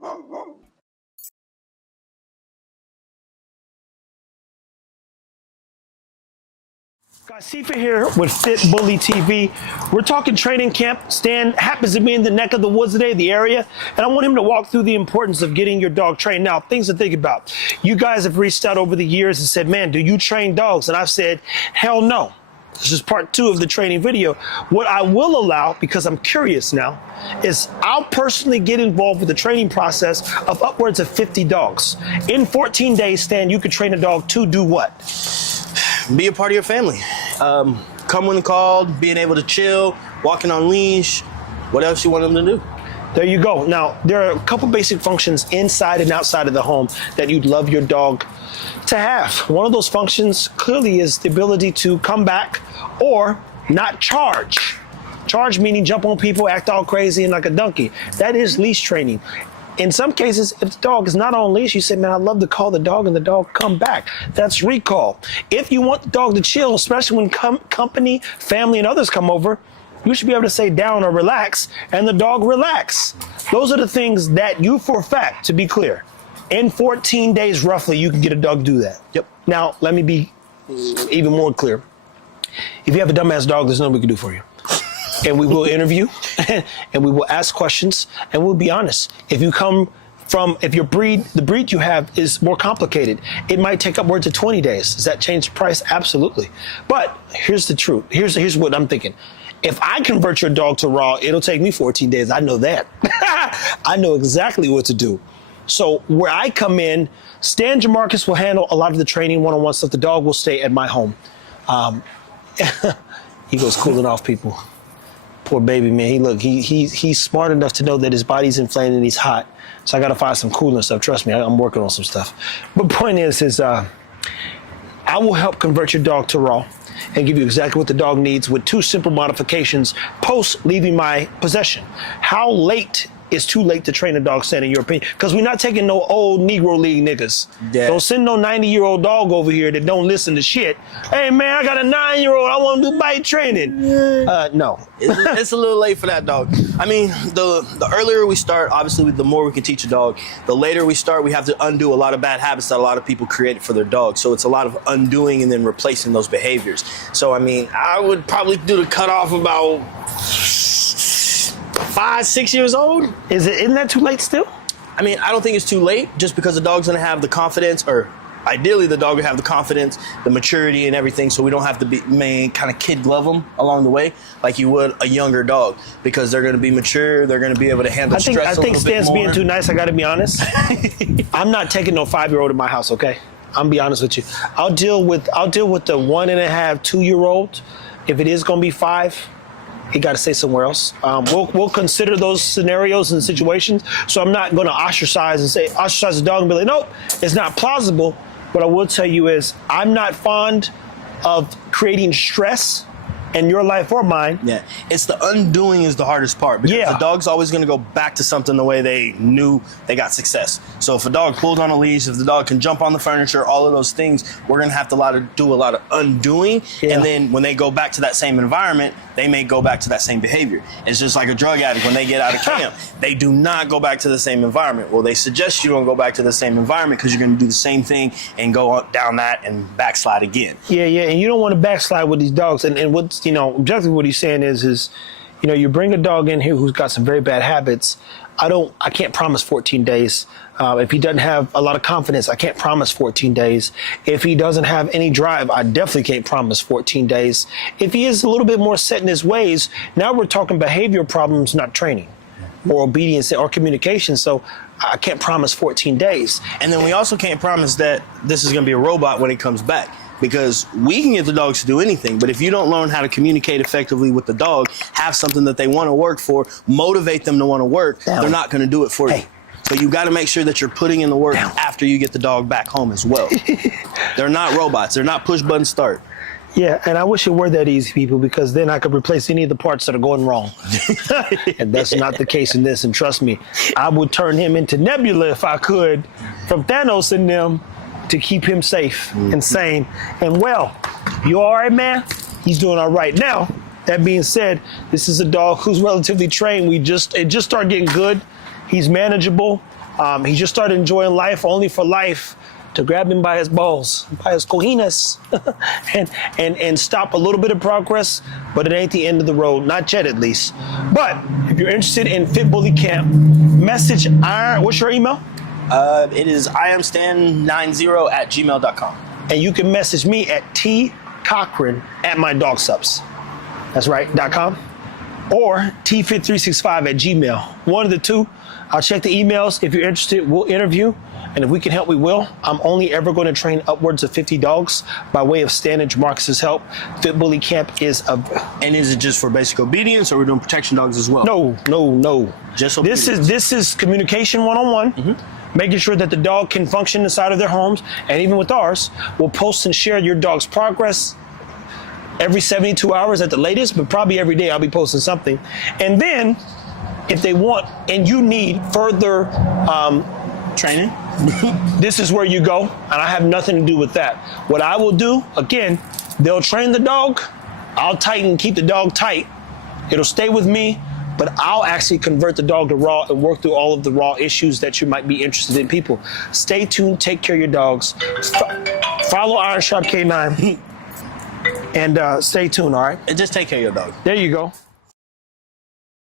Guys, Sifa here with FitBully TV. We're talking training camp. Stan happens to be in the neck of the woods today, the area, and I want him to walk through the importance of getting your dog trained. Now, things to think about. You guys have reached out over the years and said, man, do you train dogs? And I've said, hell no. This is part 2 of the training video. What I will allow, because I'm curious now, is I'll personally get involved with the training process of upwards of 50 dogs. In 14 days, Stan, you could train a dog to do what? Be a part of your family. Come when called, being able to chill, walking on leash, what else you want them to do. There you go. Now, there are a couple basic functions inside and outside of the home that you'd love your dog to have. One of those functions clearly is the ability to come back or not charge. Charge meaning jump on people, act all crazy and like a donkey. That is leash training. In some cases, if the dog is not on leash, you say, man, I'd love to call the dog and the dog come back. That's recall. If you want the dog to chill, especially when company, family, and others come over, you should be able to say down or relax, and the dog relax. Those are the things that you, for a fact, to be clear, in 14 days roughly, you can get a dog to do that. Yep. Now, let me be even more clear. If you have a dumbass dog, there's nothing we can do for you. And we will interview, and we will ask questions, and we'll be honest. If you come from, if your breed, the breed you have is more complicated, it might take upwards of 20 days. Does that change the price? Absolutely. But here's the truth. Here's what I'm thinking. If I convert your dog to raw, it'll take me 14 days. I know that. I know exactly what to do. So where I come in, Stan Jamarcus will handle a lot of the training one-on-one stuff. The dog will stay at my home. He goes cooling off people. Poor baby, man. He's smart enough to know that his body's inflamed and he's hot. So I got to find some cooling stuff. Trust me, I'm working on some stuff. But point is I will help convert your dog to raw and give you exactly what the dog needs with 2 simple modifications post leaving my possession. How late is too late to train a dog, Stan, in your opinion? Because we're not taking no old Negro League niggas. Yeah. Don't send no 90-year-old dog over here that don't listen to shit. Hey, man, I got a 9-year-old. I want to do bite training. No. It's a little late for that dog. I mean, the earlier we start, obviously, the more we can teach a dog. The later we start, we have to undo a lot of bad habits that a lot of people created for their dogs. So it's a lot of undoing and then replacing those behaviors. So, I mean, I would probably do the cutoff about 5, 6 years old. Isn't that too late still? I mean, I don't think it's too late just because the dog's gonna have the confidence, or ideally the dog will have the confidence, the maturity and everything, so we don't have to be kind of kid glove them along the way like you would a younger dog, because they're gonna be mature, they're gonna be able to handle stress a little bit more. I think Stan's being too nice, I gotta be honest. I'm not taking no 5-year-old in my house, okay? I'm be honest with you. I'll deal with the 1.5, 2-year-old. If it is gonna be 5, he got to stay somewhere else. We'll consider those scenarios and situations. So I'm not going to ostracize the dog and be like, nope, it's not plausible. What I will tell you is I'm not fond of creating stress in your life or mine. Yeah, it's the undoing is the hardest part, because the dog's always going to go back to something the way they knew they got success. So if a dog pulled on a leash, if the dog can jump on the furniture, all of those things, we're going to have to do a lot of undoing. Yeah. And then when they go back to that same environment, they may go back to that same behavior. It's just like a drug addict when they get out of camp. They do not go back to the same environment. Well, they suggest you don't go back to the same environment because you're going to do the same thing and go down that and backslide again. Yeah, and you don't want to backslide with these dogs. And what's, objectively what he's saying is, you bring a dog in here who's got some very bad habits. I can't promise 14 days. If he doesn't have a lot of confidence, I can't promise 14 days. If he doesn't have any drive, I definitely can't promise 14 days. If he is a little bit more set in his ways, now we're talking behavioral problems, not training or obedience or communication. So I can't promise 14 days. And then we also can't promise that this is going to be a robot when it comes back, because we can get the dogs to do anything, but if you don't learn how to communicate effectively with the dog, have something that they want to work for, motivate them to want to work, they're not going to do it for you. So you got to make sure that you're putting in the work after you get the dog back home as well. They're not robots. They're not push button start. Yeah, and I wish it were that easy, people, because then I could replace any of the parts that are going wrong. And that's not the case in this. And trust me, I would turn him into Nebula if I could, from Thanos and them, to keep him safe and sane. And well, you all right, man? He's doing all right. Now, that being said, this is a dog who's relatively trained. It just started getting good. He's manageable. He just started enjoying life, only for life to grab him by his balls, by his cojinas, and stop a little bit of progress, but it ain't the end of the road, not yet at least. But if you're interested in FitBully Camp, message Iron. What's your email? It is iamstan90@gmail.com. And you can message me at tcochran@mydogsubs. That's right, .com. Or tfit365@gmail. One of the two. I'll check the emails. If you're interested, we'll interview. And if we can help, we will. I'm only ever going to train upwards of 50 dogs by way of Stan and Jamarcus's help. FitBully Camp is a... And is it just for basic obedience, or we're doing protection dogs as well? No. Just obedience. This is communication one-on-one. Making sure that the dog can function inside of their homes. And even with ours, we'll post and share your dog's progress every 72 hours at the latest, but probably every day I'll be posting something. And then, if they want and you need further training, this is where you go, and I have nothing to do with that. What I will do, again, they'll train the dog, I'll keep the dog tight, it'll stay with me, but I'll actually convert the dog to raw and work through all of the raw issues that you might be interested in. People, stay tuned, take care of your dogs, follow Iron Sharp K9, and stay tuned, all right? and just take care of your dog. There you go.